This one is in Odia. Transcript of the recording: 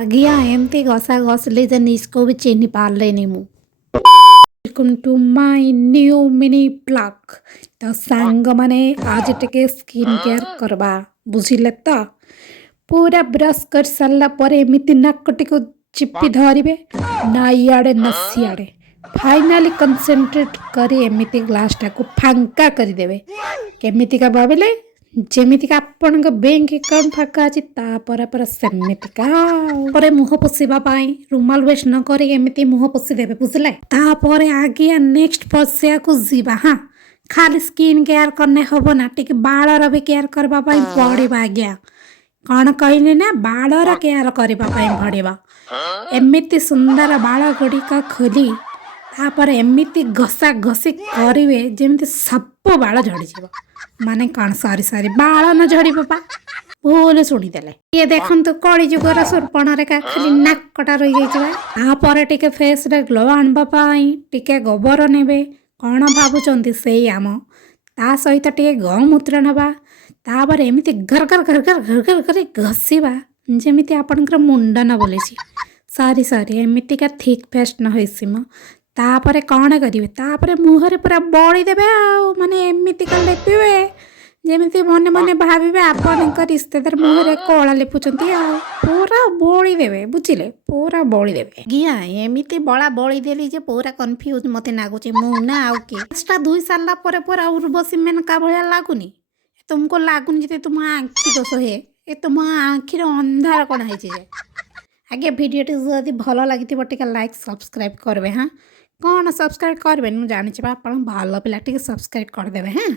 ଆଜ୍ଞା ଏମିତି ଘଷା ଘଷିଲି ଯେ ନିଜକୁ ବି ଚିହ୍ନି ପାରିଲିନି ମୁଁ। Welcome to my new mini blog. ତ ସାଙ୍ଗମାନେ ଆଜି ଟିକେ ସ୍କିନ୍ କେୟାର କରିବା ବୁଝିଲେ ତ। ପୁରା ବ୍ରସ୍ କରି ସାରିଲା ପରେ ଏମିତି ନାକଟିକୁ ଚିପି ଧରିବେ, ନା ଇଆଡ଼େ ନା ସିଆଡ଼େ। ଫାଇନାଲି କନସେନ୍ଟ୍ରେଟ୍ କରି ଏମିତି ଗ୍ଲାସ୍ଟାକୁ ଫାଙ୍କା କରିଦେବେ। କେମିତିକା ଭାବିଲେ, ଯେମିତିକା ଆପଣଙ୍କ ବ୍ୟାଙ୍କ ଆକାଉଣ୍ଟ ଫାଙ୍କା ଅଛି ତାପରେ ପରେ ସେମିତିକା। ପରେ ମୁହଁ ପୋଷିବା ପାଇଁ ରୁମାଲ ୱେଷ୍ଟ ନ କରି ଏମିତି ମୁହଁ ପୋଷିଦେବେ ବୁଝିଲେ। ତାପରେ ଆଜ୍ଞା ନେକ୍ସଟ ପଶିବାକୁ ଯିବା। ହଁ, ଖାଲି ସ୍କିନ୍ କେୟାର କଲେ ହବ ନା, ଟିକେ ବାଳର ବି କେୟାର କରିବା ପାଇଁ ପଡ଼ିବ ଆଜ୍ଞା। କ'ଣ କହିଲି ନା, ବାଳର କେୟାର କରିବା ପାଇଁ ପଡ଼ିବ। ଏମିତି ସୁନ୍ଦର ବାଳ ଗୁଡ଼ିକ ଖୋଲି ତାପରେ ଏମିତି ଘଷା ଘଷି କରିବେ ଯେମିତି ସବୁ ବାଳ ଝଡ଼ିଯିବ। ମାନେ କ'ଣ ସରି ବାଳ ନ ଝଡ଼ିବ ପା, ଭୁଲ ଶୁଣିଦେଲେ। ଇଏ ଦେଖନ୍ତୁ କଳି ଯୁଗର ସୁର୍ପଣରେଖା, ଖାଲି ନାକଟା ରହିଯାଇଛି ବା। ତାପରେ ଟିକେ ଫେସ୍ରେ ଗ୍ଲୋ ଆଣିବା ପାଇଁ ଟିକେ ଗୋବର ନେବେ। କ'ଣ ଭାବୁଛନ୍ତି, ସେଇ ଆମ ତା ସହିତ ଟିକେ ଗୌମୂତ୍ର ନେବା। ତାପରେ ଏମିତି ଘର କରି ଘଷିବା ଯେମିତି ଆପଣଙ୍କର ମୁଣ୍ଡ ନ ବୁଲେଛି। ସରି ଏମିତିକା ଥିକ୍ ପେଷ୍ଟ ନ ହେଇସି ମ। ତାପରେ କ'ଣ କରିବେ, ତାପରେ ମୁହଁରେ ପୁରା ବଳି ଦେବେ ଆଉ। ମାନେ ଏମିତିକା ଲେପିବେ ଯେମିତି ମନେ ମନେ ଭାବିବେ ଆପଣଙ୍କ ରିସ୍ତେଦାର ମୁହଁରେ କଳା ଲେପୁଛନ୍ତି ଆଉ। ପୁରା ବଳି ଦେବେ ବୁଝିଲେ, ପୁରା ବଳି ଦେବେ ଆଜ୍ଞା। ଏମିତି ବଳି ଦେଲି ଯେ ପୁରା କନଫ୍ୟୁଜ ମୋତେ ଲାଗୁଛି ମୁଁ ନା ଆଉ କିଏ। ଟା ଧୋଇ ସାରିଲା ପରେ ପୁରା ଉର୍ବଶୀ ମେନକା ଭଳିଆ ଲାଗୁନି? ତୁମକୁ ଲାଗୁନି ଯେ ତୁମ ଆଖି ଦୋଷ ହେ, ଏ ତୁମ ଆଖିର ଅନ୍ଧାର କ'ଣ ହେଇଛି ଯେ। ଆଜ୍ଞା ଭିଡ଼ିଓଟି ଯଦି ଭଲ ଲାଗିଥିବ ଟିକେ ଲାଇକ୍ ସବସ୍କ୍ରାଇବ୍ କରିବେ। ହଁ, କ'ଣ ସବସ୍କ୍ରାଇବ୍ କରିବେନି ମୁଁ ଜାଣିଛି ବା, ଆପଣ ଭଲ ପିଲା, ଟିକେ ସବସ୍କ୍ରାଇବ୍ କରିଦେବେ। ହଁ।